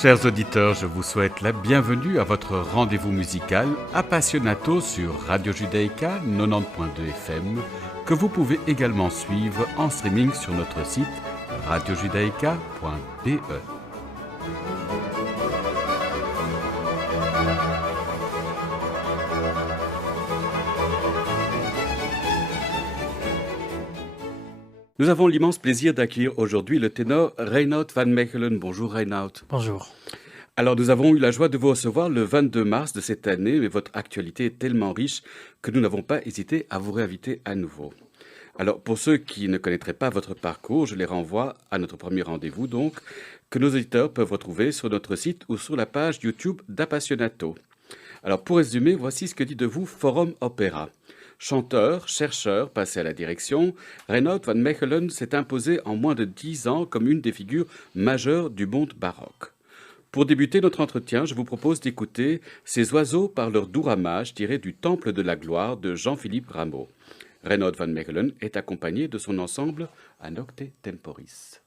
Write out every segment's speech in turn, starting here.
Chers auditeurs, je vous souhaite la bienvenue à votre rendez-vous musical Appassionato sur Radio Judaïka 90.2 FM, que vous pouvez également suivre en streaming sur notre site radiojudaïka.be. Nous avons l'immense plaisir d'accueillir aujourd'hui le ténor Reinout van Mechelen. Bonjour Reinout. Bonjour. Alors nous avons eu la joie de vous recevoir le 22 mars de cette année, mais votre actualité est tellement riche que nous n'avons pas hésité à vous réinviter à nouveau. Alors pour ceux qui ne connaîtraient pas votre parcours, je les renvoie à notre premier rendez-vous donc, que nos auditeurs peuvent retrouver sur notre site ou sur la page YouTube d'Appassionato. Alors pour résumer, voici ce que dit de vous Forum Opéra. Chanteur, chercheur, passé à la direction, Reinout van Mechelen s'est imposé en moins de 10 ans comme une des figures majeures du monde baroque. Pour débuter notre entretien, je vous propose d'écouter Ces oiseaux par leur doux ramage tiré du Temple de la gloire de Jean-Philippe Rameau. Reinout van Mechelen est accompagné de son ensemble A Nocte Temporis.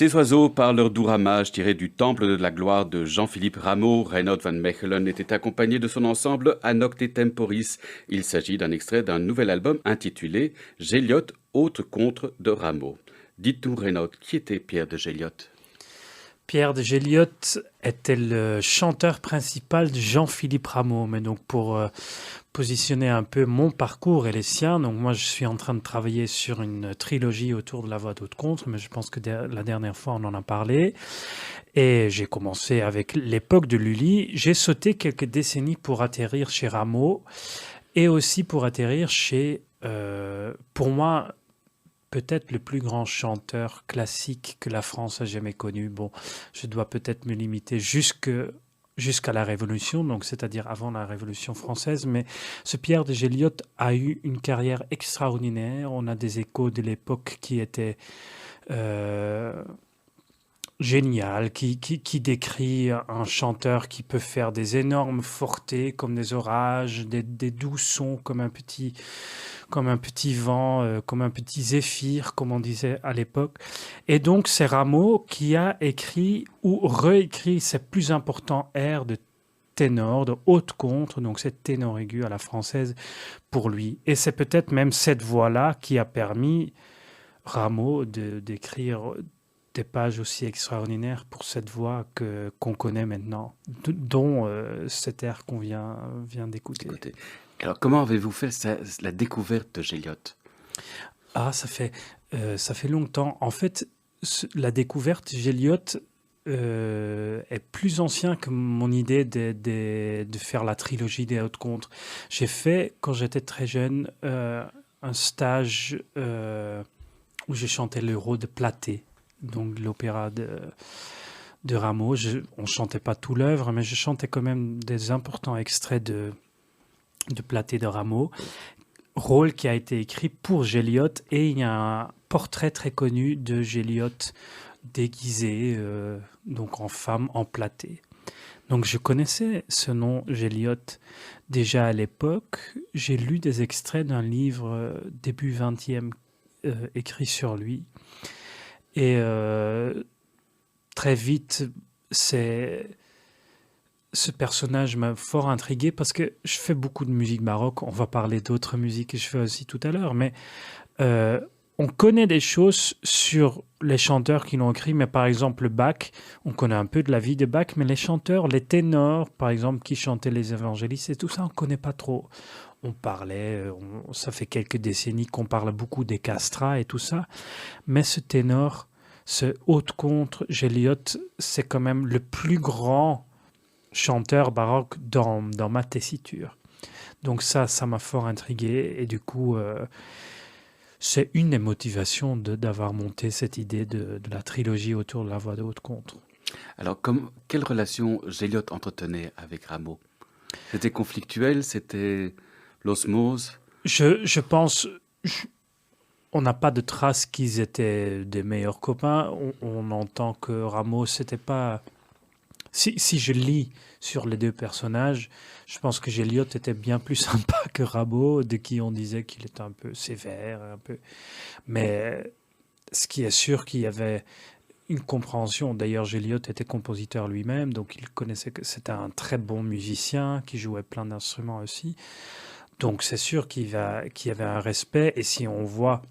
Ces oiseaux, par leur doux ramage tiré du Temple de la gloire de Jean-Philippe Rameau, Reinoud van Mechelen était accompagné de son ensemble Anocte Temporis. Il s'agit d'un extrait d'un nouvel album intitulé Géliot, autre contre de Rameau. Dites-nous, Reinoud, qui était Pierre de Géliot? Pierre de Géliot était le chanteur principal de Jean-Philippe Rameau. Mais donc pour positionner un peu mon parcours et les siens, donc moi je suis en train de travailler sur une trilogie autour de la voix d'autres contre, mais je pense que la dernière fois on en a parlé. Et j'ai commencé avec l'époque de Lully. J'ai sauté quelques décennies pour atterrir chez Rameau et aussi pour atterrir chez, pour moi, peut-être le plus grand chanteur classique que la France a jamais connu. Bon, je dois peut-être me limiter jusqu'à la Révolution, donc c'est-à-dire avant la Révolution française, mais ce Pierre de Géliot a eu une carrière extraordinaire. On a des échos de l'époque qui étaient génial, qui décrit un chanteur qui peut faire des énormes fortés comme des orages, des doux sons comme un petit vent, comme un petit zéphyr, comme on disait à l'époque. Et donc c'est Rameau qui a écrit ou réécrit ses plus importants airs de ténor, de haute contre, donc c'est ténor aigu à la française pour lui. Et c'est peut-être même cette voix-là qui a permis Rameau d'écrire des pages aussi extraordinaires pour cette voix qu'on connaît maintenant, dont cet air qu'on vient d'écouter. Écoutez. Alors, comment avez-vous fait la découverte de Géliot? Ah, ça fait longtemps. En fait, la découverte de Géliot est plus ancien que mon idée de faire la trilogie des hautes contres. J'ai fait, quand j'étais très jeune, un stage où j'ai chanté le rôle de Platée, donc l'opéra de Rameau. On ne chantait pas tout l'œuvre, mais je chantais quand même des importants extraits de Platée de Rameau, rôle qui a été écrit pour Géliot, et il y a un portrait très connu de Géliot déguisé, donc en femme, en Platée. Donc je connaissais ce nom Géliot déjà à l'époque. J'ai lu des extraits d'un livre début 20e écrit sur lui. Et très vite, ce personnage m'a fort intrigué parce que je fais beaucoup de musique baroque. On va parler d'autres musiques que je fais aussi tout à l'heure. Mais on connaît des choses sur les chanteurs qui l'ont écrit. Mais par exemple, Bach, on connaît un peu de la vie de Bach. Mais les chanteurs, les ténors, par exemple, qui chantaient les évangélistes et tout ça, on ne connaît pas trop. On parlait, ça fait quelques décennies qu'on parle beaucoup des castrats et tout ça. Mais ce ténor, ce haute contre, Géliot, c'est quand même le plus grand chanteur baroque dans ma tessiture. Donc ça m'a fort intrigué. Et du coup, c'est une des motivations d'avoir monté cette idée de la trilogie autour de la voix de haute contre. Alors, quelle relation Géliot entretenait avec Rameau? C'était conflictuel? C'était l'osmose? Je pense... On n'a pas de traces qu'ils étaient des meilleurs copains. On entend que Rameau, c'était pas... Si je lis sur les deux personnages, je pense que Géliot était bien plus sympa que Rameau, de qui on disait qu'il était un peu sévère, un peu... Mais ce qui est sûr qu'il y avait une compréhension. D'ailleurs, Géliot était compositeur lui-même, donc il connaissait que c'était un très bon musicien qui jouait plein d'instruments aussi. Donc c'est sûr qu'il y avait un respect. Et si on voit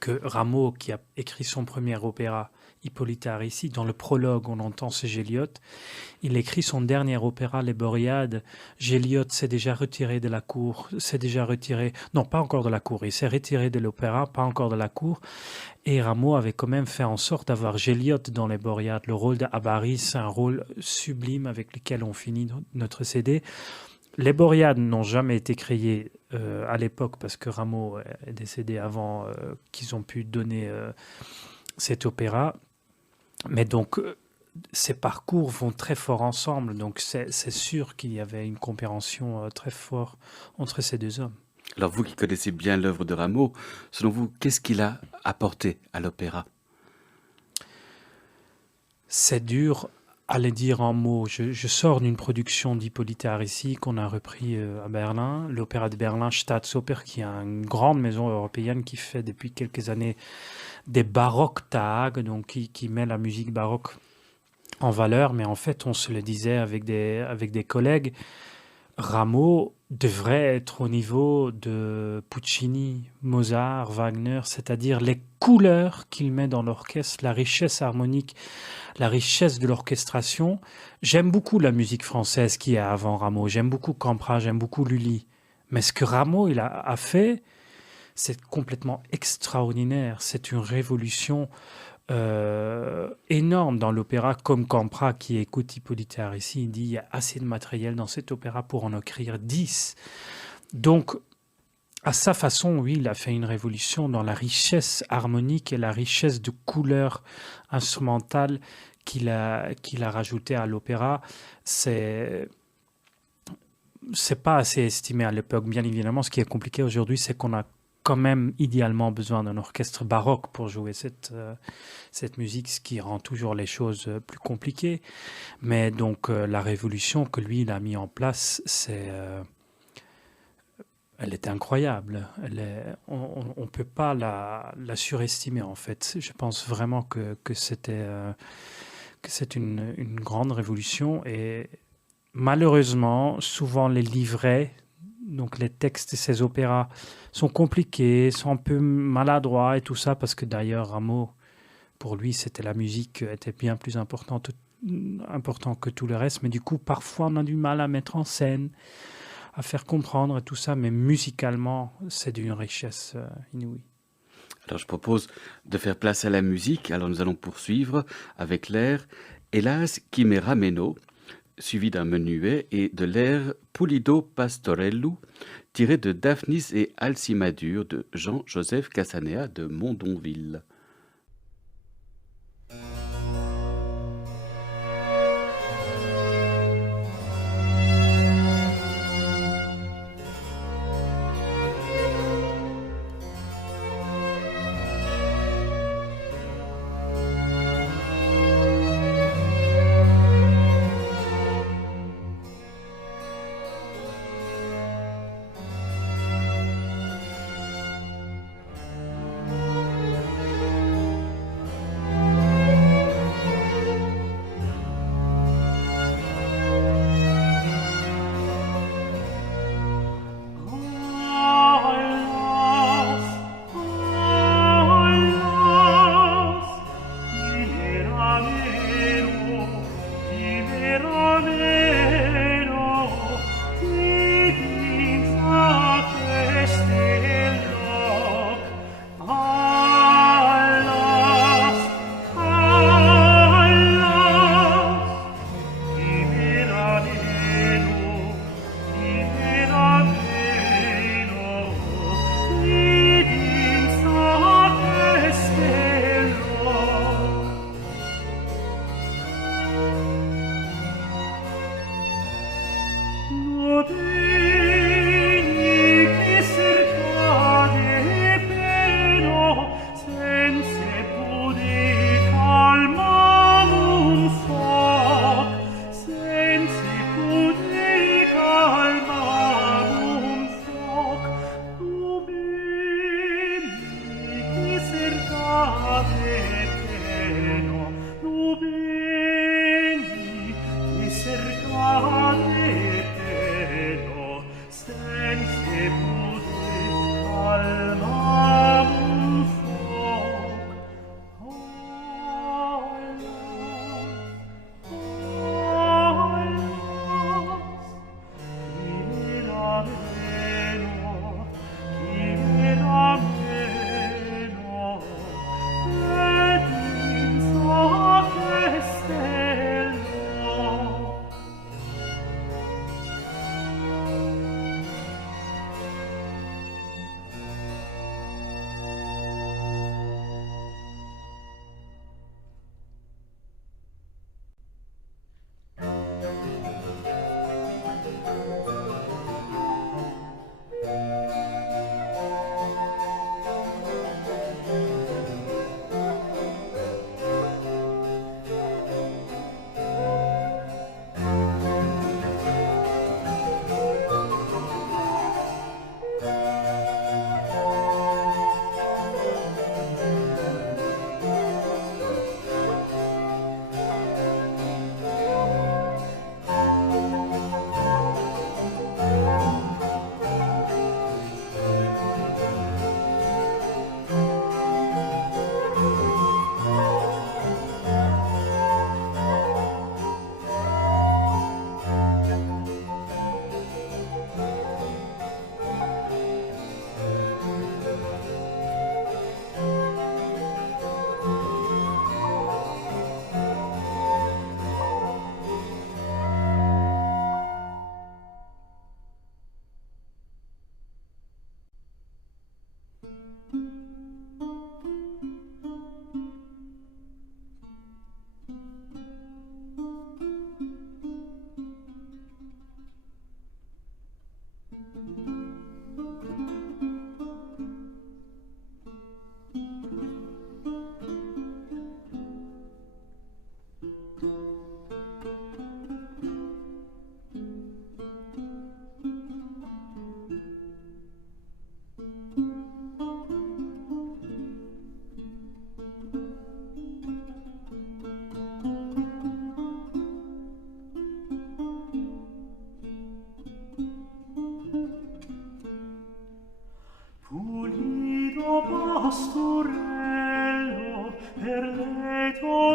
que Rameau, qui a écrit son premier opéra, Hippolyte Aricie, dans le prologue, on entend ce Géliot. Il écrit son dernier opéra, Les Boréades. Géliot s'est déjà retiré de la cour, s'est déjà retiré, non, pas encore de la cour, il s'est retiré de l'opéra, pas encore de la cour. Et Rameau avait quand même fait en sorte d'avoir Géliot dans Les Boréades. Le rôle d'Abaris, un rôle sublime avec lequel on finit notre CD. Les Boréades n'ont jamais été créées à l'époque parce que Rameau est décédé avant qu'ils ont pu donner cet opéra. Mais donc, ces parcours vont très fort ensemble. Donc, c'est sûr qu'il y avait une compréhension très forte entre ces deux hommes. Alors vous qui connaissez bien l'œuvre de Rameau, selon vous, qu'est-ce qu'il a apporté à l'opéra? C'est dur à le dire en mots. Je sors d'une production d'Hippolyte Aricie qu'on a repris à Berlin, l'opéra de Berlin Staatsoper, qui est une grande maison européenne qui fait depuis quelques années des Baroque-Tag, donc qui met la musique baroque en valeur. Mais en fait, on se le disait avec des collègues, Rameau devrait être au niveau de Puccini, Mozart, Wagner, c'est-à-dire les couleurs qu'il met dans l'orchestre, la richesse harmonique, la richesse de l'orchestration. J'aime beaucoup la musique française qui est avant Rameau, j'aime beaucoup Campra, j'aime beaucoup Lully. Mais ce que Rameau a fait, c'est complètement extraordinaire. C'est une révolution énorme dans l'opéra, comme Campra qui écoute Hippolyte Aricie, il dit il y a assez de matériel dans cet opéra pour en écrire 10. Donc, à sa façon, oui, il a fait une révolution dans la richesse harmonique et la richesse de couleurs instrumentales qu'il a rajouté à l'opéra. C'est pas assez estimé à l'époque. Bien évidemment, ce qui est compliqué aujourd'hui, c'est qu'on a quand même idéalement besoin d'un orchestre baroque pour jouer cette musique, ce qui rend toujours les choses plus compliquées. Mais donc la révolution que lui il a mis en place, elle est incroyable. On ne peut pas la surestimer en fait. Je pense vraiment que c'est une grande révolution et malheureusement, souvent les livrets, donc les textes de ces opéras sont compliqués, sont un peu maladroits et tout ça, parce que d'ailleurs Rameau, pour lui, c'était la musique était bien plus important que tout le reste, mais du coup, parfois on a du mal à mettre en scène, à faire comprendre et tout ça, mais musicalement, c'est d'une richesse inouïe. Alors je propose de faire place à la musique, alors nous allons poursuivre avec l'air Hélas Chimera Meno, suivi d'un menuet et de l'air Pulido Pastorello, tiré de Daphnis et Alcimadure de Jean-Joseph Cassanea de Mondonville.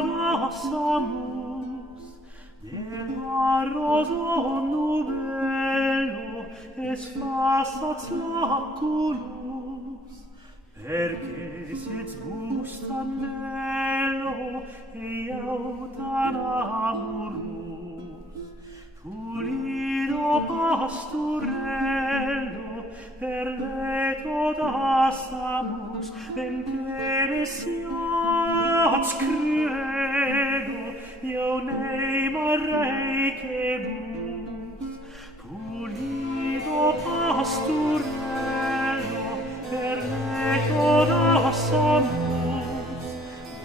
lassamus, nel barroso nubello es flassat laculus, perché siet gustan bello e iautan amorus, pulido pasturello per leto dassamus, benché messiats cruelo, io ne marrei che bus, pulido pasturello per leto dassamus,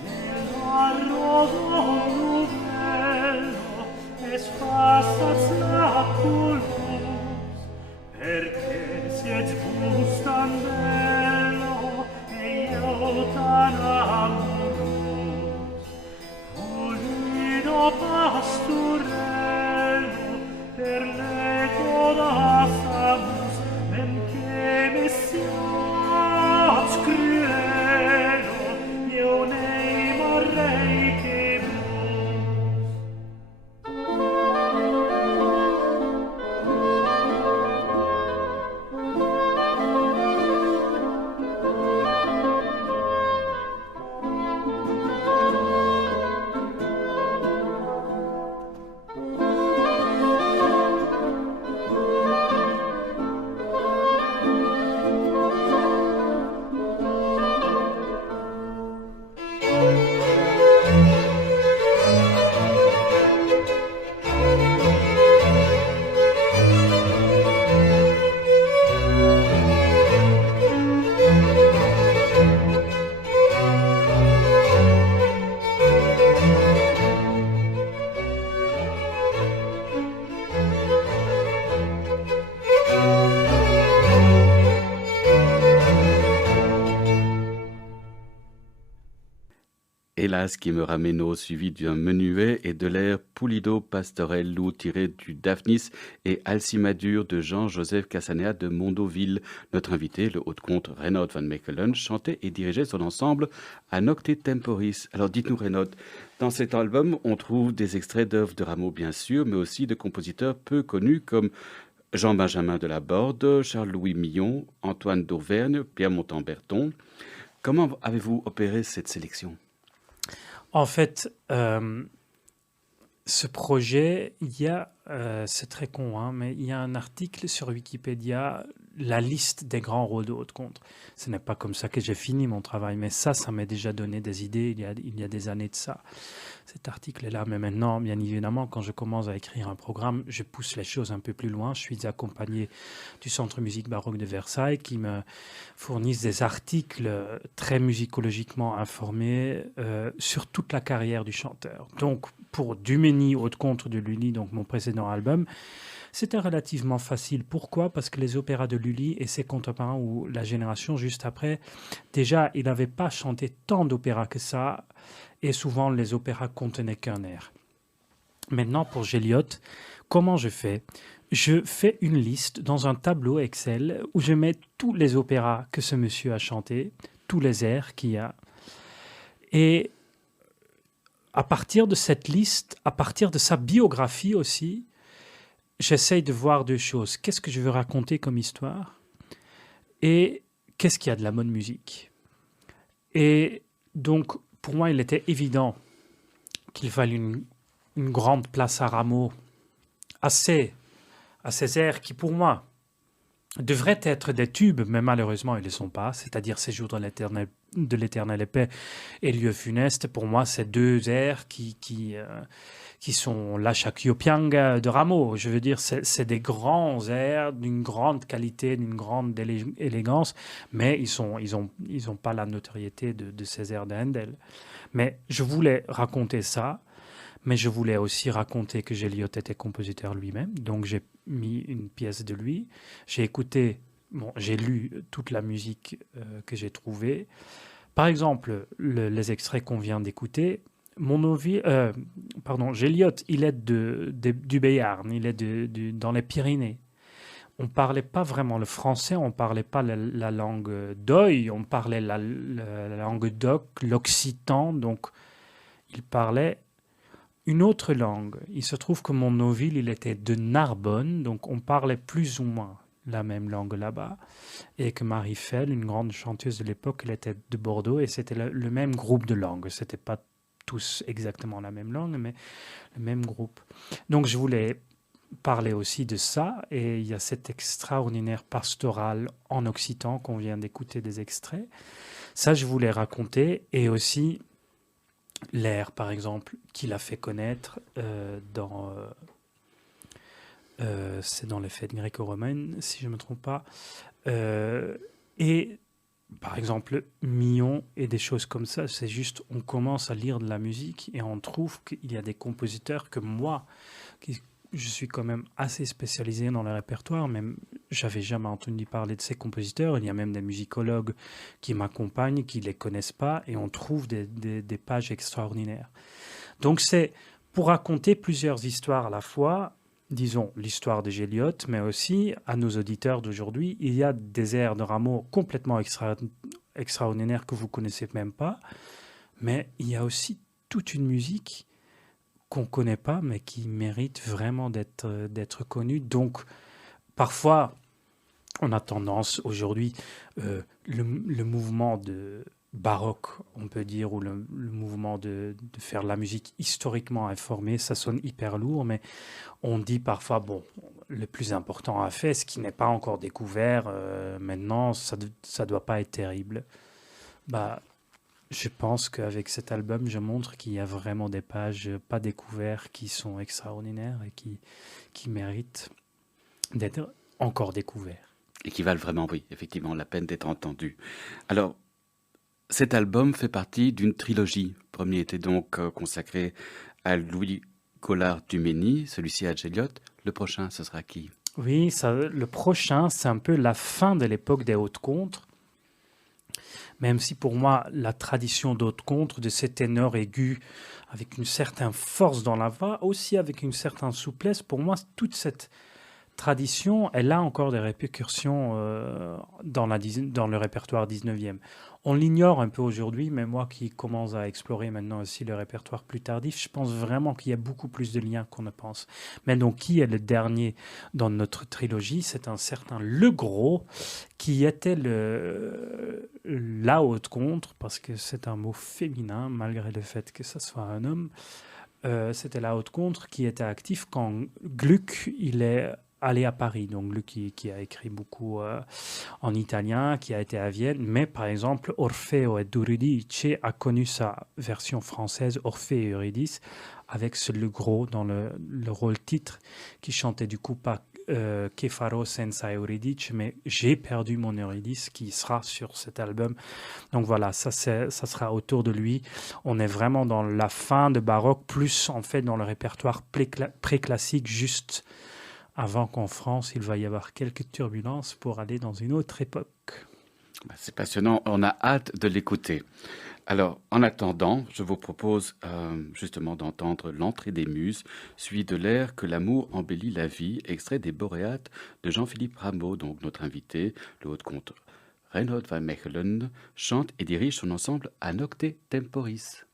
nell'arroso nubello es passat laculus, perché siet gustan bello e iautan amorus, pulido pasturello per leto dassamus, benché messiats cruelo, io ne marrei che bus. Hélas qui me ramène suivi d'un menuet et de l'air Pulido Pastorello tiré du Daphnis et Alcimadure de Jean-Joseph Cassanea de Mondoville. Notre invité, le haut-comte Reinoud van Mechelen, chantait et dirigeait son ensemble à Nocte Temporis. Alors dites-nous Reinoud, dans cet album on trouve des extraits d'œuvres de Rameau bien sûr, mais aussi de compositeurs peu connus comme Jean-Benjamin de Laborde, Charles-Louis Millon, Antoine d'Auvergne, Pierre Montamberton. Comment avez-vous opéré cette sélection ? En fait, ce projet, c'est très con, hein, mais il y a un article sur Wikipédia, la liste des grands rôles de haute-contre. Ce n'est pas comme ça que j'ai fini mon travail, mais ça m'est déjà donné des idées il y a des années de ça. Cet article est là, mais maintenant, bien évidemment, quand je commence à écrire un programme, je pousse les choses un peu plus loin. Je suis accompagné du Centre musique baroque de Versailles qui me fournissent des articles très musicologiquement informés sur toute la carrière du chanteur. Donc, pour Dumény, haute-contre de Lully, donc mon précédent album, c'était relativement facile. Pourquoi ? Parce que les opéras de Lully et ses contemporains, ou la génération juste après, déjà, il n'avait pas chanté tant d'opéras que ça, et souvent les opéras contenaient qu'un air. Maintenant, pour Géliot, comment je fais ? Je fais une liste dans un tableau Excel où je mets tous les opéras que ce monsieur a chantés, tous les airs qu'il y a. Et à partir de cette liste, à partir de sa biographie aussi, j'essaye de voir deux choses. Qu'est-ce que je veux raconter comme histoire ? Et qu'est-ce qu'il y a de la bonne musique ? Et donc, pour moi, il était évident qu'il fallait une grande place à Rameau, à ces airs qui, pour moi, devraient être des tubes, mais malheureusement, ils ne le sont pas, c'est-à-dire Séjour de l'éternelle épée et Lieu funeste. Pour moi, c'est deux airs qui sont la Shakyopiang de Rameau. Je veux dire, c'est des grands airs d'une grande qualité, d'une grande élégance, mais ils ont pas la notoriété de ces airs de Handel. Mais je voulais raconter ça, mais je voulais aussi raconter que Géliot était compositeur lui-même, donc j'ai mis une pièce de lui. J'ai lu toute la musique que j'ai trouvée. Par exemple, les extraits qu'on vient d'écouter, Géliot, il est du Béarn, il est dans les Pyrénées. On ne parlait pas vraiment le français, on ne parlait pas la langue d'Oï, on parlait la langue d'Oc, l'occitan. Donc, il parlait une autre langue. Il se trouve que mon noville, il était de Narbonne, donc on parlait plus ou moins la même langue là-bas, et que Marie Fell, une grande chanteuse de l'époque, elle était de Bordeaux, et c'était le même groupe de langues. C'était pas tous exactement la même langue, mais le même groupe. Donc je voulais parler aussi de ça, et il y a cette extraordinaire pastorale en occitan qu'on vient d'écouter des extraits. Ça, je voulais raconter, et aussi l'air, par exemple, qu'il a fait connaître c'est dans les fêtes gréco-romaines, si je ne me trompe pas. Et par exemple, Millon et des choses comme ça, c'est juste, on commence à lire de la musique et on trouve qu'il y a des compositeurs que moi, je suis quand même assez spécialisé dans le répertoire, même j'avais jamais entendu parler de ces compositeurs. Il y a même des musicologues qui m'accompagnent, qui les connaissent pas, et on trouve des pages extraordinaires. Donc c'est pour raconter plusieurs histoires à la fois. Disons, l'histoire de Géliot, mais aussi à nos auditeurs d'aujourd'hui, il y a des airs de Rameau complètement extraordinaires que vous ne connaissez même pas, mais il y a aussi toute une musique qu'on ne connaît pas, mais qui mérite vraiment d'être connue. Donc, parfois, on a tendance aujourd'hui, le mouvement de baroque, on peut dire, ou le mouvement de faire de la musique historiquement informée, ça sonne hyper lourd, mais on dit parfois, bon, le plus important à faire, ce qui n'est pas encore découvert, maintenant, ça ne doit pas être terrible. Bah, je pense qu'avec cet album, je montre qu'il y a vraiment des pages pas découvertes qui sont extraordinaires et qui méritent d'être encore découvertes. Et qui valent vraiment, oui, effectivement, la peine d'être entendus. Alors, cet album fait partie d'une trilogie. Le premier était donc consacré à Louis Collard-Dumény, celui-ci à Géliot. Le prochain, ce sera qui? Oui, le prochain, c'est un peu la fin de l'époque des hautes contres. Même si pour moi, la tradition d'hautes contres, de ces ténors aigus, avec une certaine force dans la voix, aussi avec une certaine souplesse, pour moi, toute cette tradition, elle a encore des répercussions dans le répertoire 19e. On l'ignore un peu aujourd'hui, mais moi qui commence à explorer maintenant aussi le répertoire plus tardif, je pense vraiment qu'il y a beaucoup plus de liens qu'on ne pense. Mais donc, qui est le dernier dans notre trilogie? C'est un certain Le Gros, qui était la haute contre, parce que c'est un mot féminin, malgré le fait que ça soit un homme. C'était la haute contre qui était actif quand Gluck, il est allé à Paris. Donc, lui qui a écrit beaucoup en italien, qui a été à Vienne. Mais, par exemple, Orfeo et Euridice a connu sa version française, Orphée et Eurydice, avec ce Le Gros dans le rôle titre, qui chantait du coup pas Che farò senza Euridice, mais J'ai perdu mon Eurydice, qui sera sur cet album. Donc voilà, ça sera autour de lui. On est vraiment dans la fin de baroque, plus en fait dans le répertoire pré-classique, juste avant qu'en France, il va y avoir quelques turbulences pour aller dans une autre époque. C'est passionnant, on a hâte de l'écouter. Alors, en attendant, je vous propose justement d'entendre L'Entrée des Muses, suivi de l'air Que l'amour embellit la vie, extrait des Boréates de Jean-Philippe Rameau, donc notre invité, le haut-comte Reinhold van Mechelen, chante et dirige son ensemble A Nocte Temporis.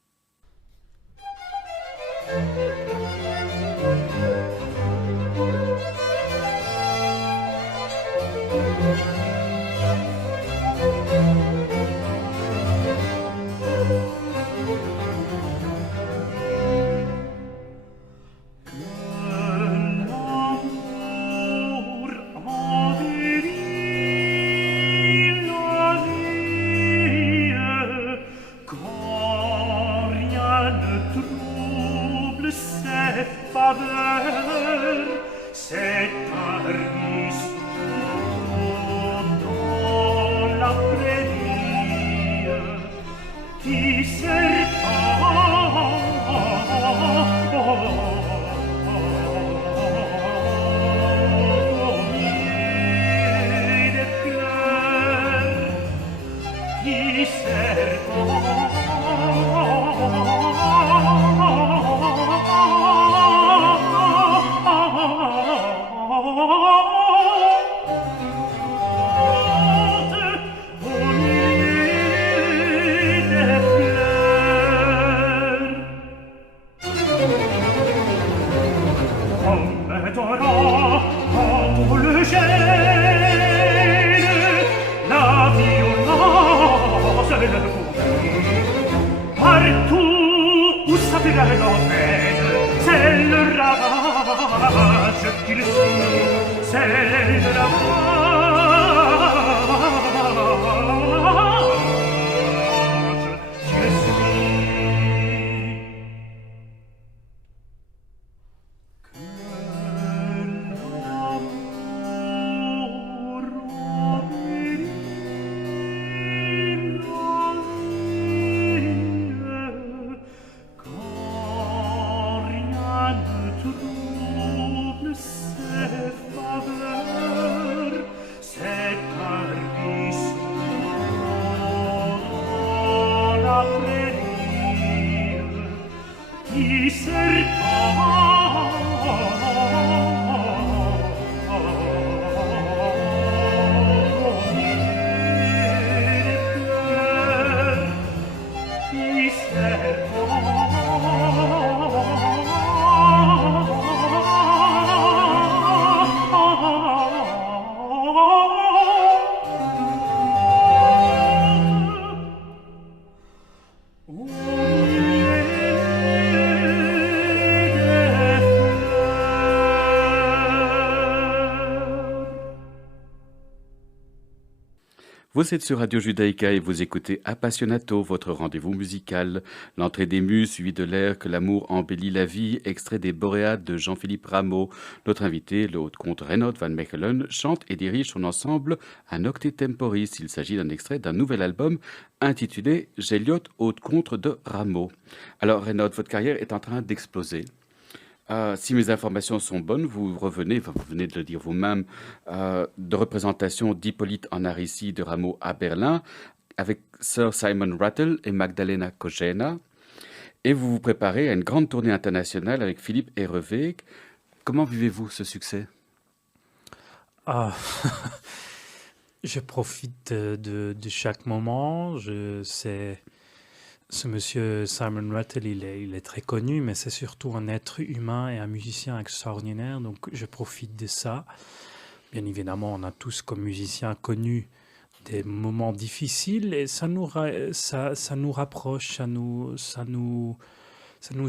Au milieu des fleurs c'est le ravage qu'il suit, c'est le ravage qu'il suit. Que l'amour embellit la vie, quand rien ne trouble ses faveurs, c'est un ruisseau dans la prairie qui Vous êtes sur Radio Judaïka et vous écoutez Appassionato, votre rendez-vous musical. L'entrée des muses suivie de l'air Que l'amour embellit la vie, extrait des Boréades de Jean-Philippe Rameau. Notre invité, le haut-comte Reinout van Mechelen, chante et dirige son ensemble à Nocte Temporis. Il s'agit d'un extrait d'un nouvel album intitulé Géliot, haut-comte de Rameau. Alors Reinout, votre carrière est en train d'exploser. Si mes informations sont bonnes, vous venez de le dire vous-même, de représentation d'Hippolyte en Aricie de Rameau à Berlin, avec Sir Simon Rattle et Magdalena Kojena. Et vous vous préparez à une grande tournée internationale avec Philippe Herreweghe. Comment vivez-vous ce succès ? Je profite de chaque moment. Ce monsieur Simon Rattle, il est très connu, mais c'est surtout un être humain et un musicien extraordinaire, donc je profite de ça. Bien évidemment, on a tous comme musiciens connu des moments difficiles et ça nous rapproche, ça nous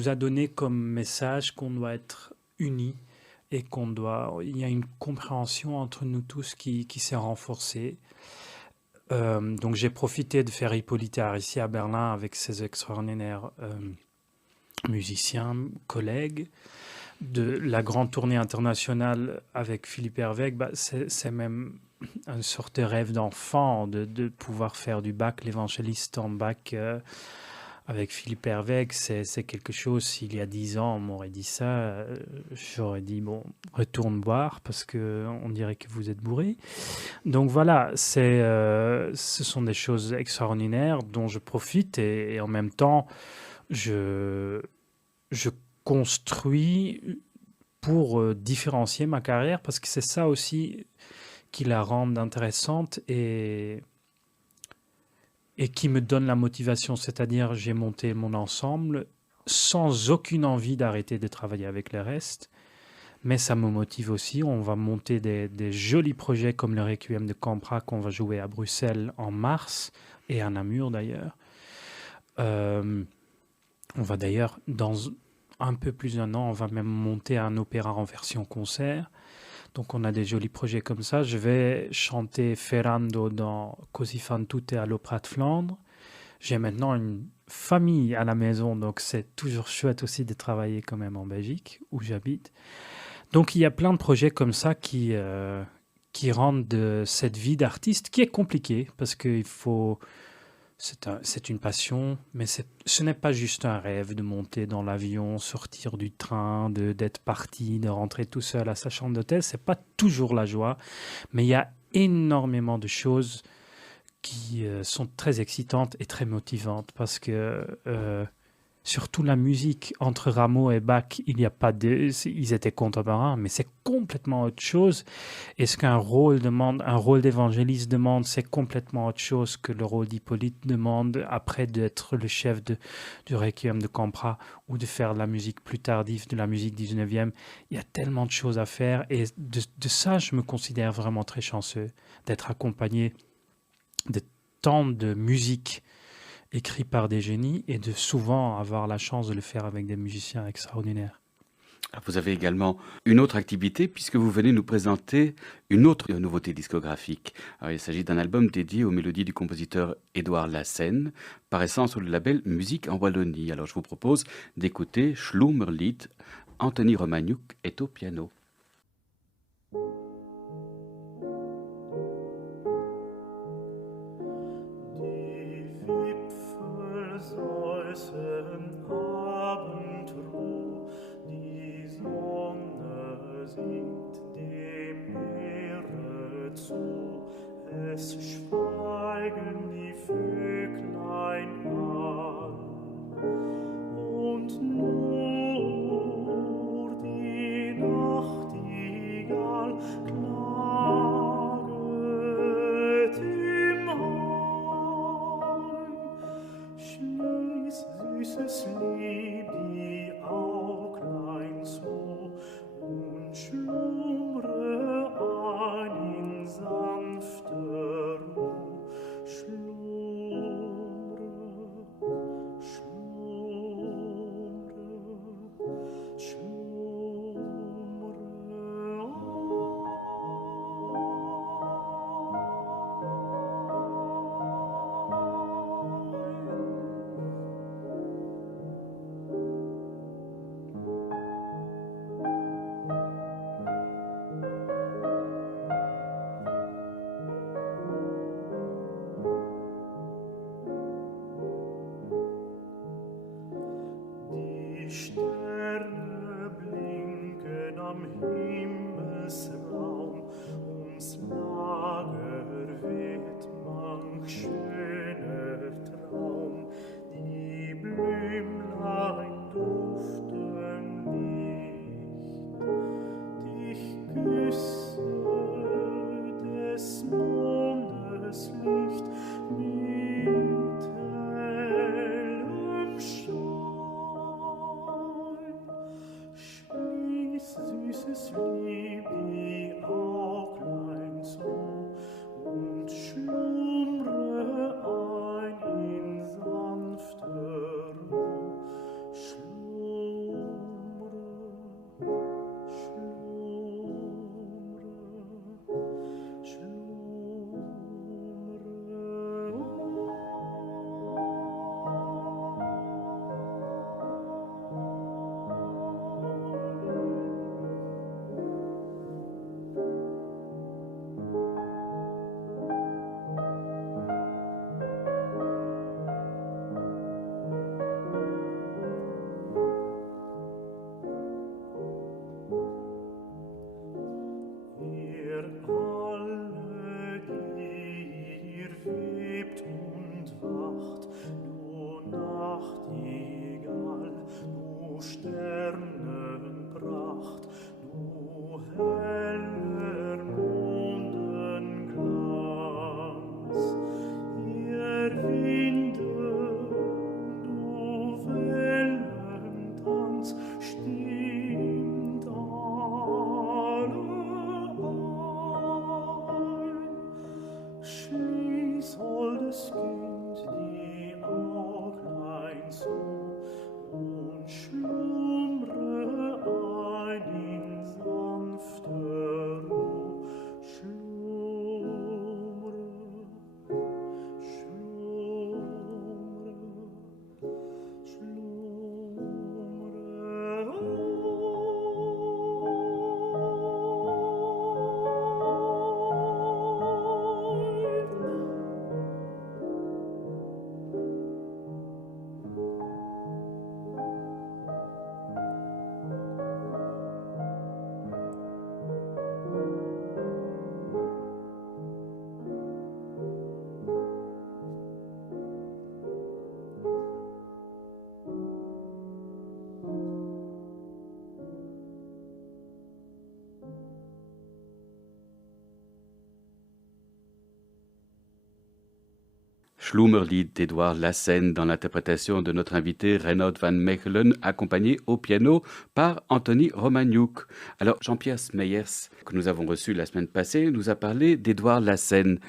a donné comme message qu'on doit être unis et il y a une compréhension entre nous tous qui s'est renforcée. Donc j'ai profité de faire Hippolyte ici à Berlin avec ses extraordinaires musiciens, collègues. De la grande tournée internationale avec Philippe Herreweghe, c'est même une sorte de rêve d'enfant de pouvoir faire du Bach, l'évangéliste en Bach avec Philippe Herreweghe. C'est quelque chose, il y a 10 ans, on m'aurait dit ça, j'aurais dit, bon, retourne boire parce qu'on dirait que vous êtes bourré. Donc voilà, ce sont des choses extraordinaires dont je profite et en même temps, je construis pour différencier ma carrière parce que c'est ça aussi qui la rend intéressante et qui me donne la motivation, c'est-à-dire j'ai monté mon ensemble sans aucune envie d'arrêter de travailler avec le reste, mais ça me motive aussi. On va monter des jolis projets comme le Requiem de Campra qu'on va jouer à Bruxelles en mars et à Namur d'ailleurs. On va d'ailleurs, dans un peu plus d'un an, on va même monter un opéra en version concert. Donc on a des jolis projets comme ça. Je vais chanter Ferrando dans Così fan tutte à l'Opéra de Flandre. J'ai maintenant une famille à la maison, donc c'est toujours chouette aussi de travailler quand même en Belgique, où j'habite. Donc il y a plein de projets comme ça qui rendent cette vie d'artiste, qui est compliquée, parce qu'il faut... C'est une passion, mais ce n'est pas juste un rêve de monter dans l'avion, sortir du train, d'être parti, de rentrer tout seul à sa chambre d'hôtel. Ce n'est pas toujours la joie, mais il y a énormément de choses qui sont très excitantes et très motivantes parce que surtout la musique entre Rameau et Bach, ils étaient contemporains, mais c'est complètement autre chose. Et ce qu'un rôle demande, un rôle d'évangéliste demande, c'est complètement autre chose que le rôle d'Hippolyte demande après d'être le chef du Requiem de Campra ou de faire de la musique plus tardive, de la musique 19e. Il y a tellement de choses à faire et de ça, je me considère vraiment très chanceux d'être accompagné de tant de musique écrit par des génies et de souvent avoir la chance de le faire avec des musiciens extraordinaires. Alors, vous avez également une autre activité puisque vous venez nous présenter une autre nouveauté discographique. Alors, il s'agit d'un album dédié aux mélodies du compositeur Édouard Lassène, paraissant sur le label Musique en Wallonie. Alors je vous propose d'écouter Schlummerlied. Anthony Romagnouk est au piano. Die Wipfel säusen Abendruh, die Sonne sinkt dem Meere zu, es schweigen die Vöglein all, und nur die Nachtigall klaget im Hain. Schließ, süßes Lieb, die Auglein zu und schlummre ein in sanfter Ruh. Schlummre, schlummre, Die Sterne blinken am Himmelsraum, ums Lager weht manch schöner Traum. Die Blümlein duften nicht, dich küsse des Mondes Licht mit hellem Schein. Schließ, süßes Lieb, die Auglein zu und schlummre ein in sanfter Ruh. Schlummre, schlummre, Ihr alle, die ihr webt und wacht, du Nachtigall, du Sternenpracht, du heller Mondenglanz, ihr Winde, du Wellentanz, stimmt alle ein. Schließ, holdes Kind, die Auglein zu und schlumre Schlummerlied d'Edouard Lassen dans l'interprétation de notre invité Reinoud van Mechelen, accompagné au piano par Anthony Romagnouk. Alors Jean-Pierre Smeyers, que nous avons reçu la semaine passée, nous a parlé d'Edouard Lassen.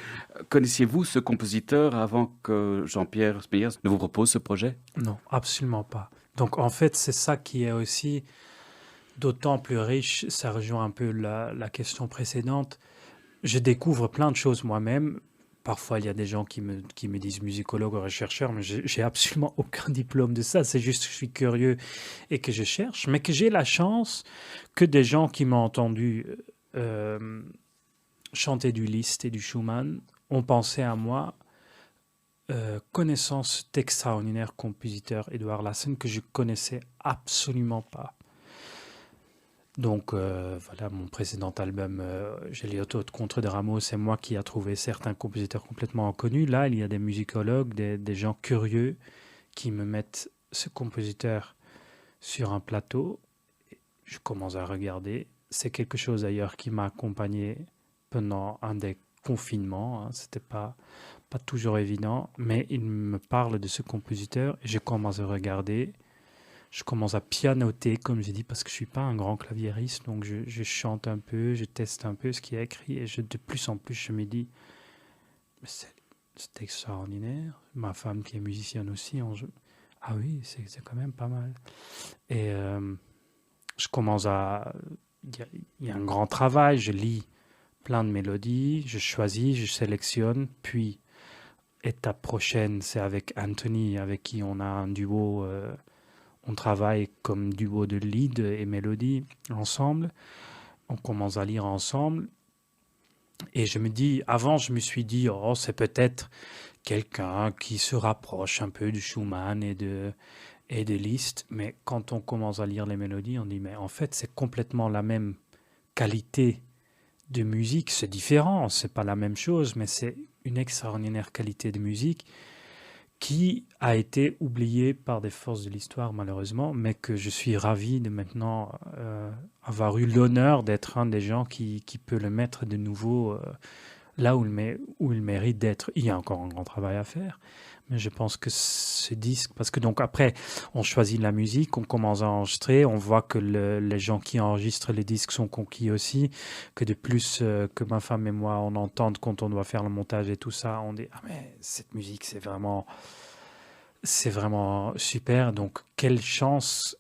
Connaissiez-vous ce compositeur avant que Jean-Pierre Smeyers ne vous propose ce projet? Non, absolument pas. Donc en fait, c'est ça qui est aussi d'autant plus riche. Ça rejoint un peu la question précédente. Je découvre plein de choses moi-même. Parfois, il y a des gens qui me disent musicologue ou rechercheur, mais j'ai absolument aucun diplôme de ça. C'est juste que je suis curieux et que je cherche, mais que j'ai la chance que des gens qui m'ont entendu chanter du Liszt et du Schumann ont pensé à moi, connaissant cet extraordinaire compositeur Édouard Lassen que je connaissais absolument pas. Donc voilà, mon précédent album, Géliot contre de Ramos, c'est moi qui a trouvé certains compositeurs complètement inconnus. Là, il y a des musicologues, des gens curieux qui me mettent ce compositeur sur un plateau. Je commence à regarder. C'est quelque chose d'ailleurs qui m'a accompagné pendant un des confinements. C'était pas toujours évident, mais il me parle de ce compositeur et je commence à regarder. Je commence à pianoter, comme j'ai dit, parce que je ne suis pas un grand claviériste, donc je chante un peu, je teste un peu ce qui est écrit, et de plus en plus, je me dis, mais c'est extraordinaire. Ma femme, qui est musicienne aussi, ah oui, c'est quand même pas mal. Et je commence à... Il y a un grand travail, je lis plein de mélodies, je choisis, je sélectionne, puis, étape prochaine, c'est avec Anthony, avec qui on a un duo... on travaille comme duo de lead et mélodie ensemble. On commence à lire ensemble. Et je me suis dit, oh, c'est peut-être quelqu'un qui se rapproche un peu du Schumann et de Liszt. Mais quand on commence à lire les mélodies, on dit, mais en fait, c'est complètement la même qualité de musique. C'est différent, c'est pas la même chose, mais c'est une extraordinaire qualité de musique qui a été oublié par des forces de l'histoire malheureusement, mais que je suis ravi de maintenant avoir eu l'honneur d'être un des gens qui peut le mettre de nouveau là où il mérite d'être. Il y a encore un grand travail à faire, mais je pense que ce disque, parce que donc après, on choisit la musique, on commence à enregistrer, on voit que les gens qui enregistrent les disques sont conquis aussi, que de plus que ma femme et moi, on entend quand on doit faire le montage et tout ça, on dit, ah mais cette musique, c'est vraiment super, donc quelle chance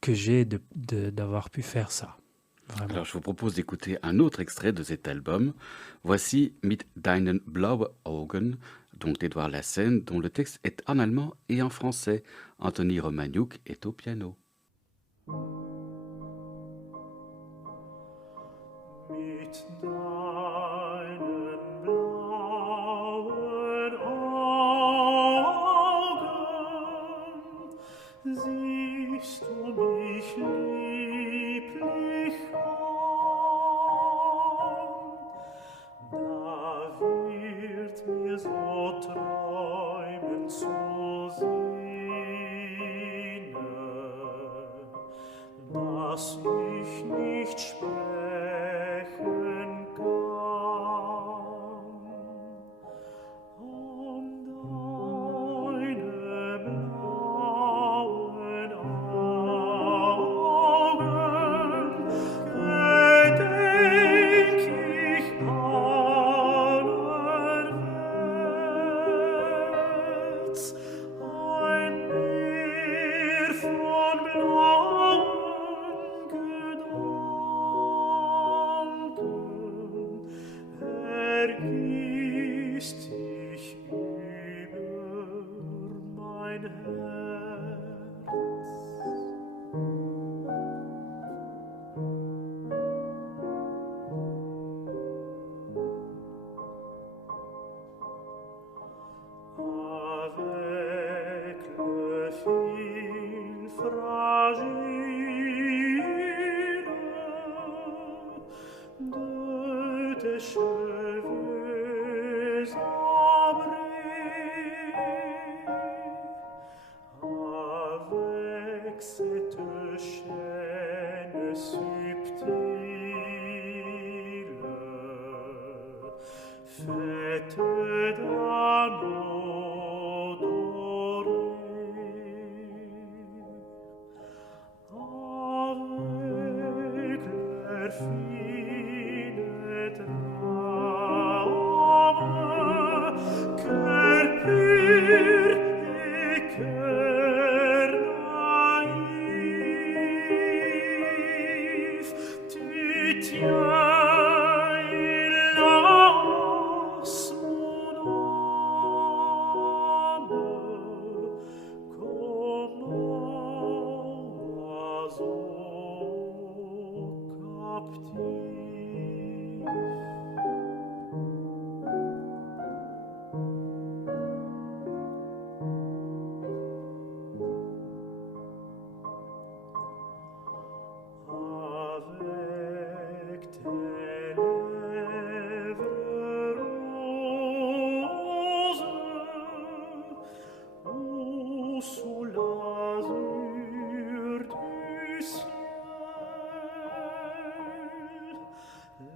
que j'ai d'avoir pu faire ça. Vraiment. Alors, je vous propose d'écouter un autre extrait de cet album. Voici Mit deinen blauen Augen, donc d'Edouard Lassen, dont le texte est en allemand et en français. Anthony Romagnouk est au piano. Mit deinen blauen Augen siehst du mich lieblich an, da wird mir so träumen zu Sinne, dass ich nicht sprechen kann. An deine blauen Augen gedenk ich allerwärts, ein Meer von blauen Gedanken ergießt sich über mein Herz. Avec le fil fragile de tes cheveux ambrés, avec cette chaîne subtile, faite d'anneaux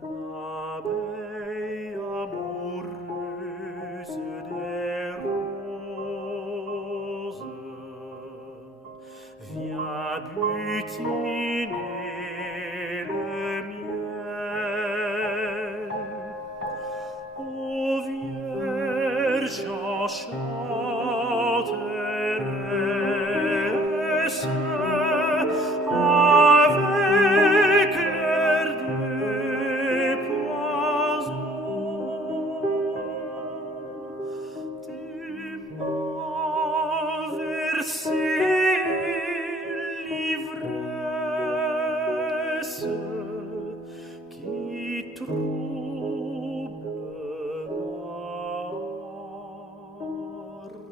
l'abeille amoureuse des roses vient butiner le miel. Ô Vierge enchanteresse, avec l'air des poisons, tu m'as versé l'ivresse qui trouble ma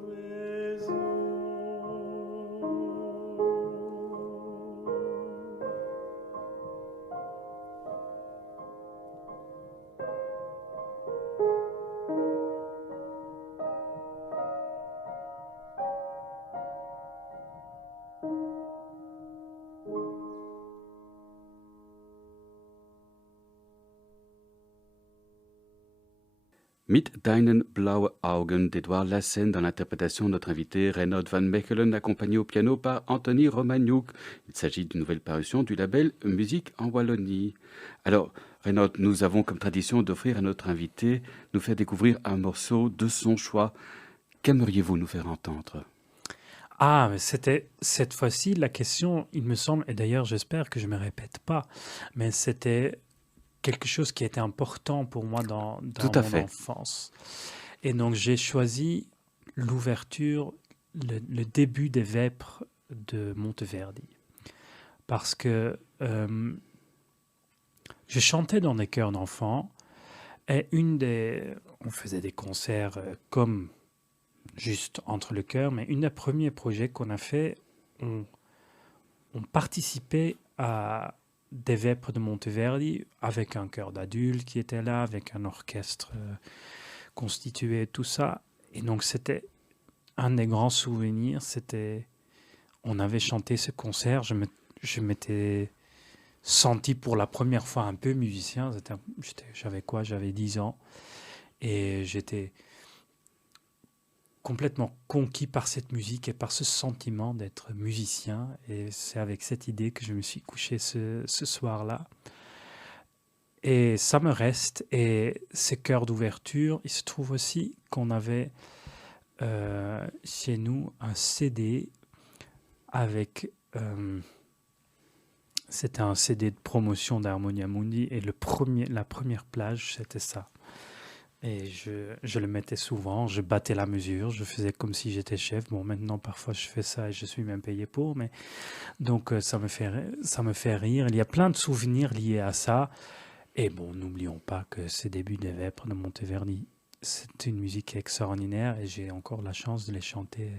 raison. Mit deinen blaue Augen d'Edouard Lassen dans l'interprétation de notre invité Reinoud van Mechelen, accompagné au piano par Anthony Romagnouk. Il s'agit d'une nouvelle parution du label Musique en Wallonie. Alors, Reinoud, nous avons comme tradition d'offrir à notre invité nous faire découvrir un morceau de son choix. Qu'aimeriez-vous nous faire entendre? Ah, mais c'était cette fois-ci la question, il me semble, et d'ailleurs j'espère que je ne me répète pas, mais c'était quelque chose qui était important pour moi dans Tout à mon fait. enfance. Et donc j'ai choisi l'ouverture, le début des Vêpres de Monteverdi. Parce que je chantais dans des chœurs d'enfants et on faisait des concerts comme juste entre le chœur, mais un des premiers projets qu'on a fait, on participait à des Vêpres de Monteverdi avec un chœur d'adultes qui était là, avec un orchestre constitué, tout ça. Et donc c'était un des grands souvenirs, on avait chanté ce concert, je m'étais senti pour la première fois un peu musicien, j'avais 10 ans, et j'étais complètement conquis par cette musique et par ce sentiment d'être musicien. Et c'est avec cette idée que je me suis couché ce soir-là. Et ça me reste. Et ces chœurs d'ouverture, il se trouve aussi qu'on avait chez nous un CD avec... c'était un CD de promotion d'Harmonia Mundi et la première plage, c'était ça. Et je le mettais souvent, je battais la mesure, je faisais comme si j'étais chef. Bon, maintenant, parfois, je fais ça et je suis même payé pour. Mais donc, ça me fait rire. Il y a plein de souvenirs liés à ça. Et bon, n'oublions pas que ces débuts des Vêpres de Monteverdi, c'est une musique extraordinaire et j'ai encore la chance de les chanter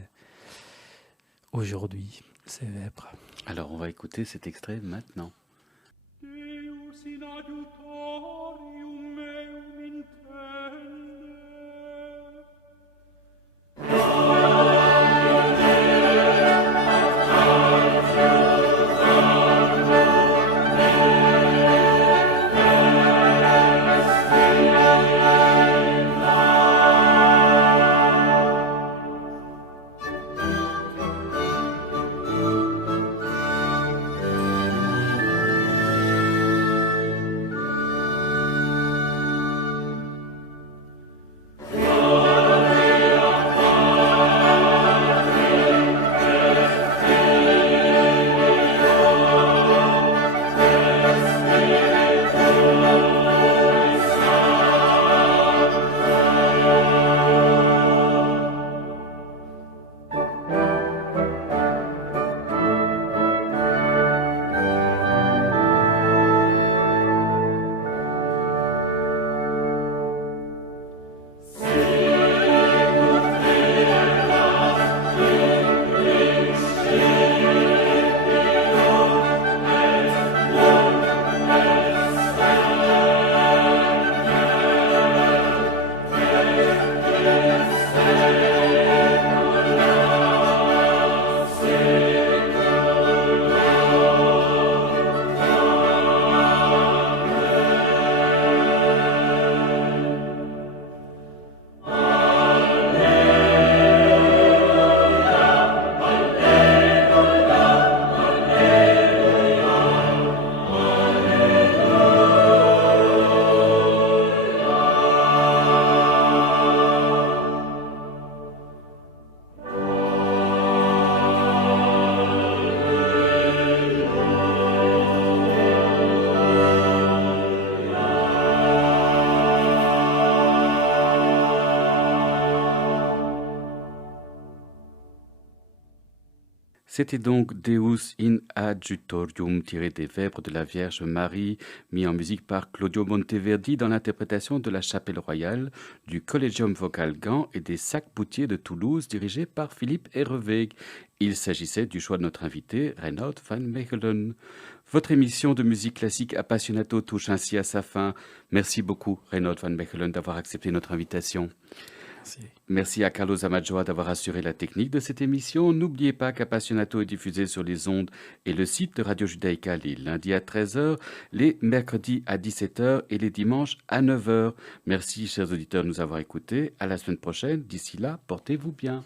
aujourd'hui, ces Vêpres. Alors, on va écouter cet extrait maintenant. Deus in adiutorium meum intende. C'était donc Deus in adjutorium tiré des Vêpres de la Vierge Marie, mis en musique par Claudio Monteverdi dans l'interprétation de la Chapelle Royale, du Collegium Vocal Gand et des Sacs-Boutiers de Toulouse dirigés par Philippe Herreweg. Il s'agissait du choix de notre invité, Reinoud van Mechelen. Votre émission de musique classique Appassionato touche ainsi à sa fin. Merci beaucoup, Reinoud van Mechelen, d'avoir accepté notre invitation. Merci. Merci à Carlos Amajoa d'avoir assuré la technique de cette émission. N'oubliez pas qu'Appassionato est diffusé sur les ondes et le site de Radio Judaïka les lundis à 13 h, les mercredis à 17 h et les dimanches à 9 h. Merci, chers auditeurs, de nous avoir écoutés. À la semaine prochaine. D'ici là, portez-vous bien.